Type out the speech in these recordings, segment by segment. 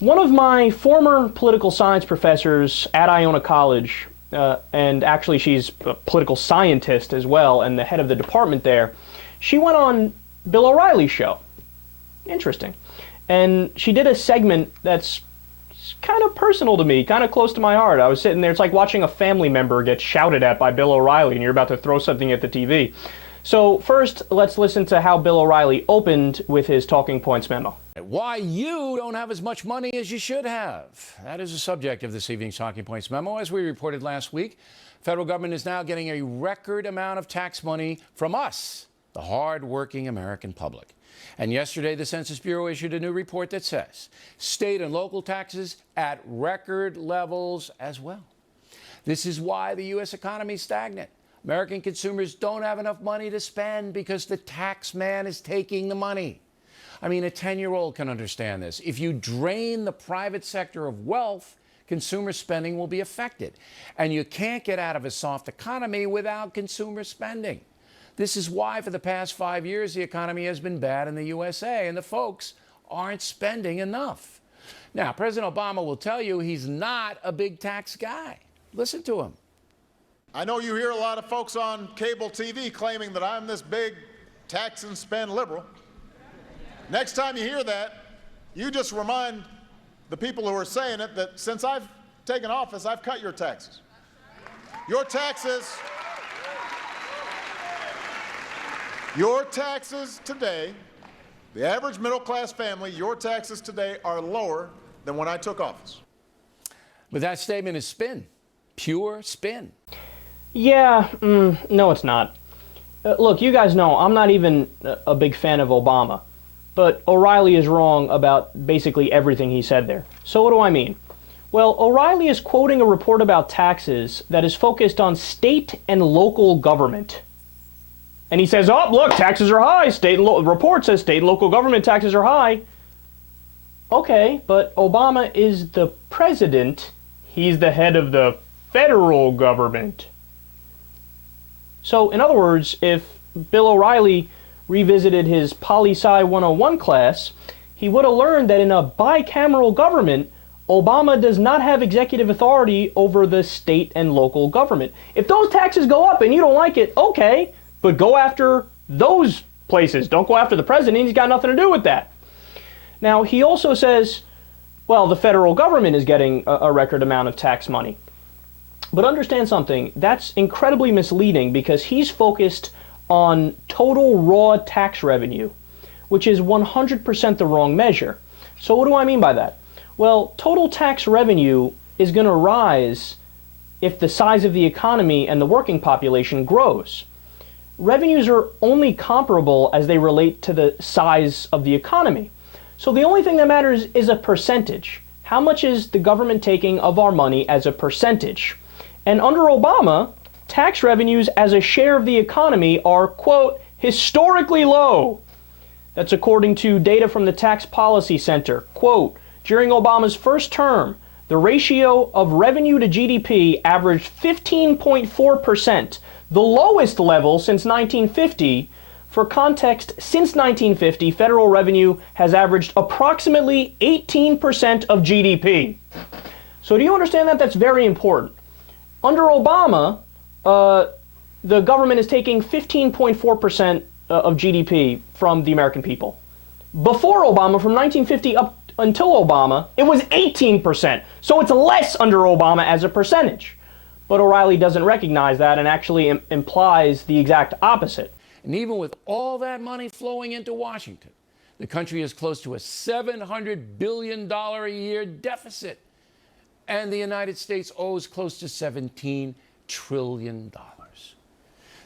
One of my former political science professors at Iona College, and actually she's a political scientist as well and the head of the department there, she went on Bill O'Reilly's show. Interesting. And she did a segment that's kind of personal to me, kind of close to my heart. I was sitting there, it's like watching a family member get shouted at by Bill O'Reilly and you're about to throw something at the TV. So first, let's listen to how Bill O'Reilly opened with his talking points memo. Why you don't have as much money as you should have. That is the subject of this evening's talking points memo. As we reported last week, federal government is now getting a record amount of tax money from us, the hard-working American public. And yesterday, the Census Bureau issued a new report that says state and local taxes at record levels as well. This is why the U.S. economy is stagnant. American consumers don't have enough money to spend because the tax man is taking the money. I mean, a 10-year-old can understand this. If you drain the private sector of wealth, consumer spending will be affected. And you can't get out of a soft economy without consumer spending. This is why for the past 5 years, the economy has been bad in the USA, and the folks aren't spending enough. Now, President Obama will tell you he's not a big tax guy. Listen to him. I know you hear a lot of folks on cable TV claiming that I'm this big tax and spend liberal. Next time you hear that, you just remind the people who are saying it that since I've taken office, I've cut your taxes. Your taxes today, the average middle-class family, your taxes today are lower than when I took office. But that statement is spin, pure spin. Yeah, no it's not. Look, you guys know I'm not even a big fan of Obama, but O'Reilly is wrong about basically everything he said there. So what do I mean? Well, O'Reilly is quoting a report about taxes that is focused on state and local government. And he says, oh, look, taxes are high. Report says state and local government taxes are high. Okay, but Obama is the president. He's the head of the federal government. So, in other words, if Bill O'Reilly revisited his Poli-Sci 101 class, he would have learned that in a bicameral government, Obama does not have executive authority over the state and local government. If those taxes go up and you don't like it, okay, but go after those places. Don't go after the president. He's got nothing to do with that. Now, he also says, well, the federal government is getting a record amount of tax money. But understand something, that's incredibly misleading because he's focused on total raw tax revenue, which is 100% the wrong measure. So what do I mean by that? Well, total tax revenue is going to rise if the size of the economy and the working population grows. Revenues are only comparable as they relate to the size of the economy. So the only thing that matters is a percentage. How much is the government taking of our money as a percentage? And under Obama, tax revenues as a share of the economy are, quote, historically low. That's according to data from the Tax Policy Center. Quote, during Obama's first term, the ratio of revenue to GDP averaged 15.4%, the lowest level since 1950. For context, since 1950, federal revenue has averaged approximately 18% of GDP. So do you understand that? That's very important. Under Obama, the government is taking 15.4% of GDP from the American people. Before Obama, from 1950 up until Obama, it was 18%. So it's less under Obama as a percentage. But O'Reilly doesn't recognize that and actually implies the exact opposite. And even with all that money flowing into Washington, the country is close to a $700 billion a year deficit. And the United States owes close to $17 trillion.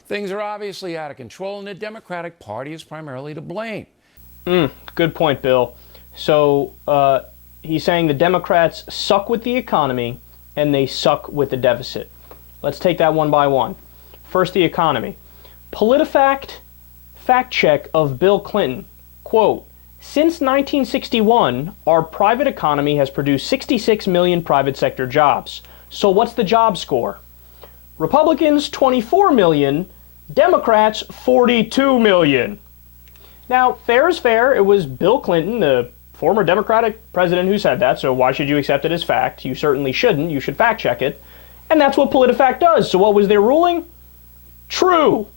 Things are obviously out of control, and the Democratic Party is primarily to blame. Good point, Bill. So he's saying the Democrats suck with the economy, and they suck with the deficit. Let's take that one by one. First, the economy. PolitiFact fact check of Bill Clinton, quote, since 1961, our private economy has produced 66 million private sector jobs. So what's the job score? Republicans, 24 million. Democrats, 42 million. Now, fair is fair. It was Bill Clinton, the former Democratic president who said that, so why should you accept it as fact? You certainly shouldn't. You should fact check it. And that's what PolitiFact does. So what was their ruling? True.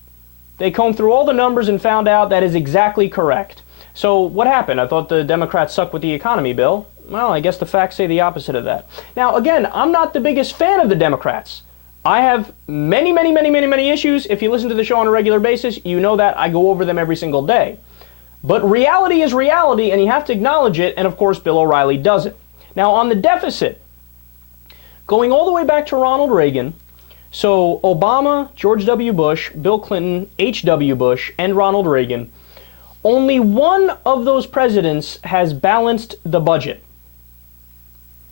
They combed through all the numbers and found out that is exactly correct. So what happened? I thought the Democrats suck with the economy, Bill. Well, I guess the facts say the opposite of that. Now, again, I'm not the biggest fan of the Democrats. I have many issues. If you listen to the show on a regular basis, you know that I go over them every single day. But reality is reality, and you have to acknowledge it, and of course Bill O'Reilly does it. Now, on the deficit, going all the way back to Ronald Reagan, so Obama, George W. Bush, Bill Clinton, H.W. Bush, and Ronald Reagan, only one of those presidents has balanced the budget.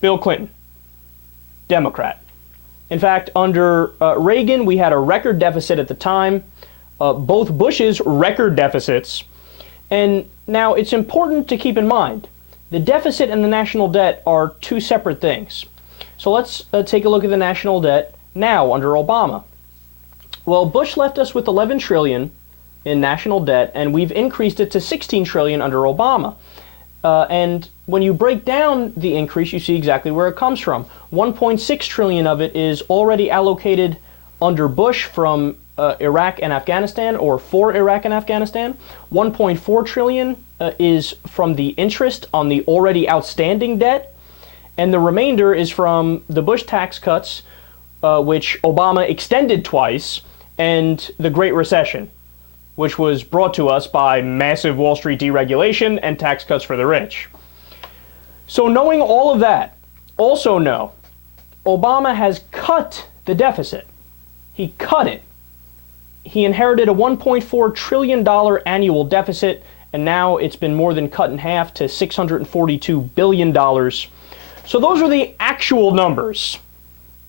Bill Clinton, Democrat. In fact, under Reagan, we had a record deficit at the time. Both Bushes, record deficits. And now it's important to keep in mind, the deficit and the national debt are two separate things. So let's take a look at the national debt now under Obama. Well, Bush left us with 11 trillion in national debt, and we've increased it to 16 trillion under Obama. And when you break down the increase, you see exactly where it comes from. 1.6 trillion of it is already allocated under Bush from Iraq and Afghanistan, or for Iraq and Afghanistan. 1.4 trillion is from the interest on the already outstanding debt, and the remainder is from the Bush tax cuts, which Obama extended twice, and the Great Recession, which was brought to us by massive Wall Street deregulation and tax cuts for the rich. So knowing all of that, also know Obama has cut the deficit. He cut it. He inherited a $1.4 trillion annual deficit, and now it's been more than cut in half to $642 billion. So those are the actual numbers.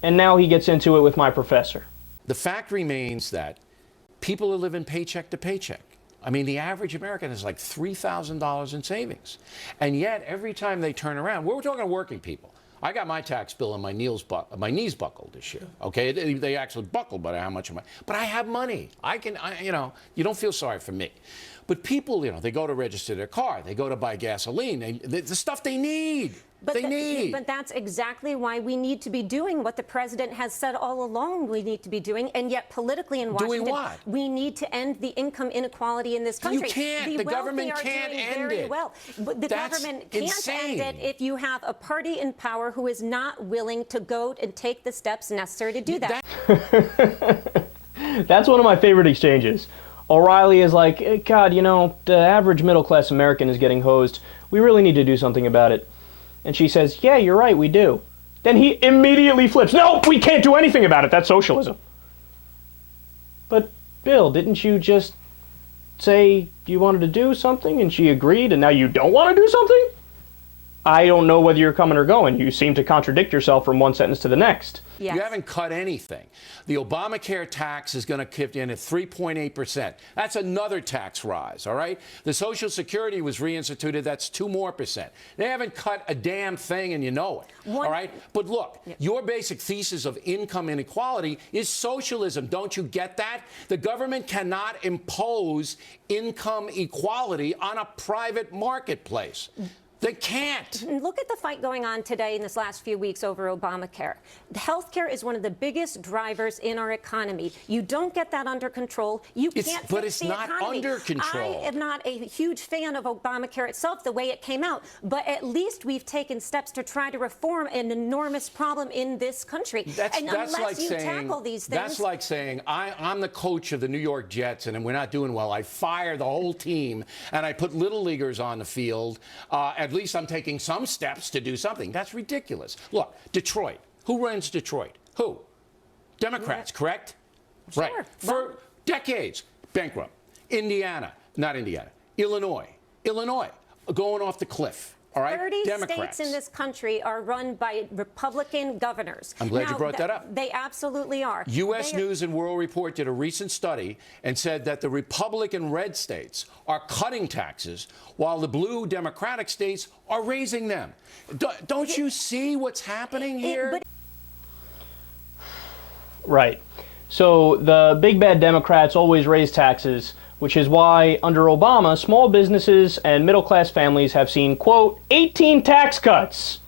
And now he gets into it with my professor. The fact remains that people are living paycheck to paycheck. I mean, the average American has like $3,000 in savings. And yet, every time they turn around, we're talking working people. I got my tax bill and my knees buckled this year. Okay, they actually buckled, but how much am I? But I have money. You don't feel sorry for me. But people, they go to register their car, they go to buy gasoline, the stuff they need. But that's exactly why we need to be doing what the president has said all along we need to be doing, and yet politically in Washington, doing what? We need to end the income inequality in this country. You can't. The government can't end it. Well, but the government can't end it if you have a party in power who is not willing to go and take the steps necessary to do that. That's one of my favorite exchanges. O'Reilly is like, God, the average middle-class American is getting hosed. We really need to do something about it. And she says, yeah, you're right, we do. Then he immediately flips. No, we can't do anything about it. That's socialism. But, Bill, didn't you just say you wanted to do something and she agreed and now you don't want to do something? I don't know whether you're coming or going. You seem to contradict yourself from one sentence to the next. Yes. You haven't cut anything. The Obamacare tax is going to kick in at 3.8%. That's another tax rise, all right? The Social Security was reinstituted. That's 2 more percent. They haven't cut a damn thing, and you know it, all right? But look, your basic thesis of income inequality is socialism. Don't you get that? The government cannot impose income equality on a private marketplace. They can't. Look at the fight going on today in this last few weeks over Obamacare. Healthcare is one of the biggest drivers in our economy. You don't get that under control, you can't fix the economy. But it's not under control. I am not a huge fan of Obamacare itself, the way it came out, but at least we've taken steps to try to reform an enormous problem in this country. That's like tackle these things. That's like saying, I'm the coach of the New York Jets, and we're not doing well. I fire the whole team, and I put little leaguers on the field. At least I'm taking some steps to do something. That's ridiculous. Look, Detroit. Who runs Detroit? Who? Democrats, correct? Sure. Right. For decades, bankrupt. Illinois, going off the cliff. All right? 30 Democrats. states in this country are run by Republican governors. I'm glad you brought that up. They absolutely are. U.S. News and World Report did a recent study and said that the Republican red states are cutting taxes while the blue Democratic states are raising them. Don't you see what's happening here? Right. So the big bad Democrats always raise taxes which is why under Obama, small businesses and middle-class families have seen, quote, 18 tax cuts.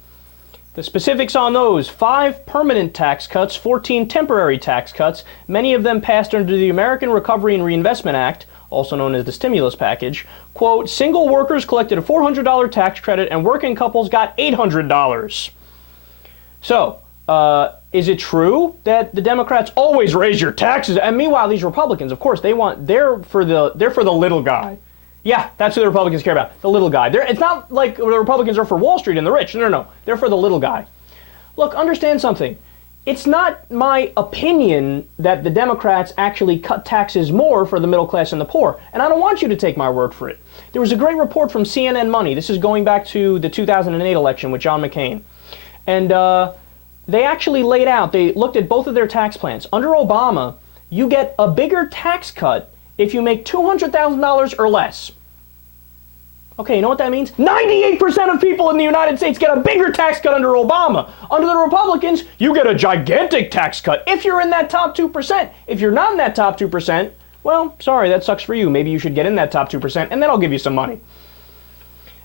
The specifics on those: 5 permanent tax cuts, 14 temporary tax cuts, many of them passed under the American Recovery and Reinvestment Act, also known as the stimulus package. Quote, single workers collected a $400 tax credit and working couples got $800. So, is it true that the Democrats always raise your taxes? And meanwhile, these Republicans, of course, they're for the little guy. Yeah, that's who the Republicans care about, the little guy. It's not like the Republicans are for Wall Street and the rich. No. They're for the little guy. Look, understand something. It's not my opinion that the Democrats actually cut taxes more for the middle class and the poor. And I don't want you to take my word for it. There was a great report from CNN Money. This is going back to the 2008 election with John McCain. And they actually laid out, they looked at both of their tax plans. Under Obama, you get a bigger tax cut if you make $200,000 or less. Okay, you know what that means? 98% of people in the United States get a bigger tax cut under Obama. Under the Republicans, you get a gigantic tax cut if you're in that top 2%. If you're not in that top 2%, well, sorry, that sucks for you. Maybe you should get in that top 2%, and then I'll give you some money.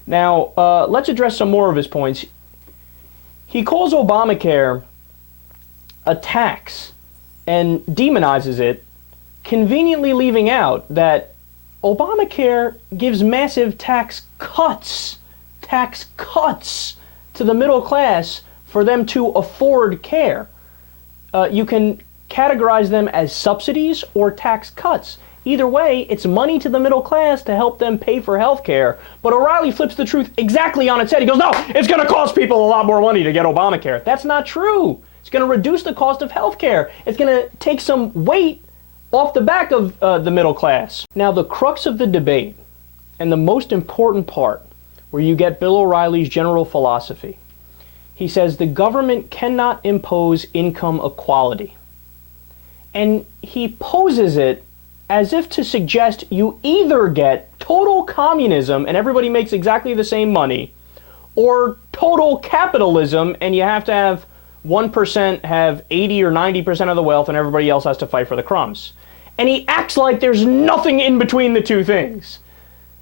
Now, let's address some more of his points. He calls Obamacare a tax and demonizes it, conveniently leaving out that Obamacare gives massive tax cuts to the middle class for them to afford care. You can categorize them as subsidies or tax cuts. Either way, it's money to the middle class to help them pay for health care. But O'Reilly flips the truth exactly on its head. He goes, no, it's going to cost people a lot more money to get Obamacare. That's not true. It's going to reduce the cost of health care. It's going to take some weight off the back of the middle class. Now, the crux of the debate, and the most important part, where you get Bill O'Reilly's general philosophy, he says the government cannot impose income equality. And he poses it as if to suggest you either get total communism and everybody makes exactly the same money, or total capitalism and you have to have 1% have 80 or 90% of the wealth and everybody else has to fight for the crumbs. And he acts like there's nothing in between the two things.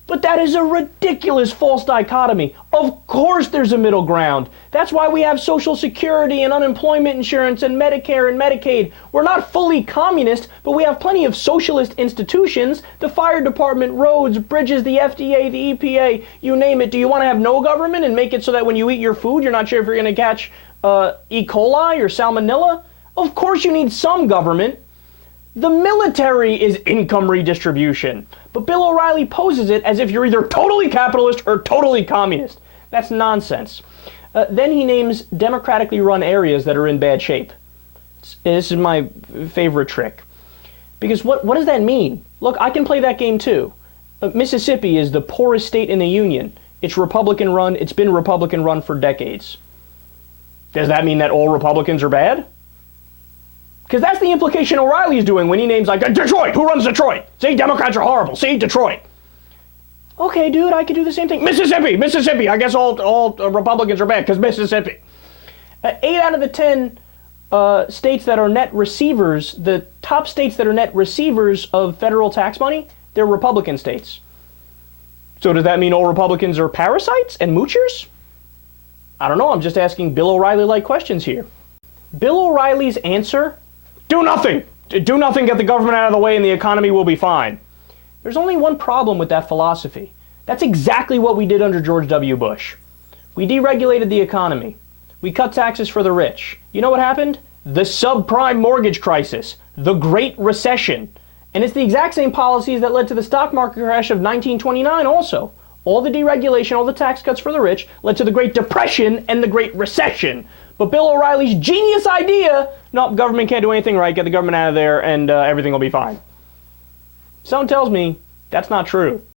But that is a ridiculous false dichotomy. Of course there's a middle ground. That's why we have Social Security and unemployment insurance and Medicare and Medicaid. We're not fully communist, but we have plenty of socialist institutions, the fire department, roads, bridges, the FDA, the EPA, you name it. Do you want to have no government and make it so that when you eat your food, you're not sure if you're going to catch E. coli or salmonella? Of course you need some government. The military is income redistribution. But Bill O'Reilly poses it as if you're either totally capitalist or totally communist. That's nonsense. Then he names democratically run areas that are in bad shape. This is my favorite trick. Because what does that mean? Look, I can play that game too. Mississippi is the poorest state in the union. It's Republican run. It's been Republican run for decades. Does that mean that all Republicans are bad? Because that's the implication O'Reilly's doing when he names like Detroit. Who runs Detroit? See, Democrats are horrible. See, Detroit. Okay, dude, I could do the same thing. Mississippi. I guess all Republicans are bad because Mississippi. 8 out of the 10 states that are net receivers, the top states that are net receivers of federal tax money, they're Republican states. So does that mean all Republicans are parasites and moochers? I don't know. I'm just asking Bill O'Reilly-like questions here. Bill O'Reilly's answer: do nothing. Do nothing, get the government out of the way, and the economy will be fine. There's only one problem with that philosophy. That's exactly what we did under George W. Bush. We deregulated the economy. We cut taxes for the rich. You know what happened? The subprime mortgage crisis, the Great Recession. And it's the exact same policies that led to the stock market crash of 1929 also. All the deregulation, all the tax cuts for the rich led to the Great Depression and the Great Recession. But Bill O'Reilly's genius idea, no, government can't do anything right, get the government out of there and everything will be fine. Someone tells me that's not true.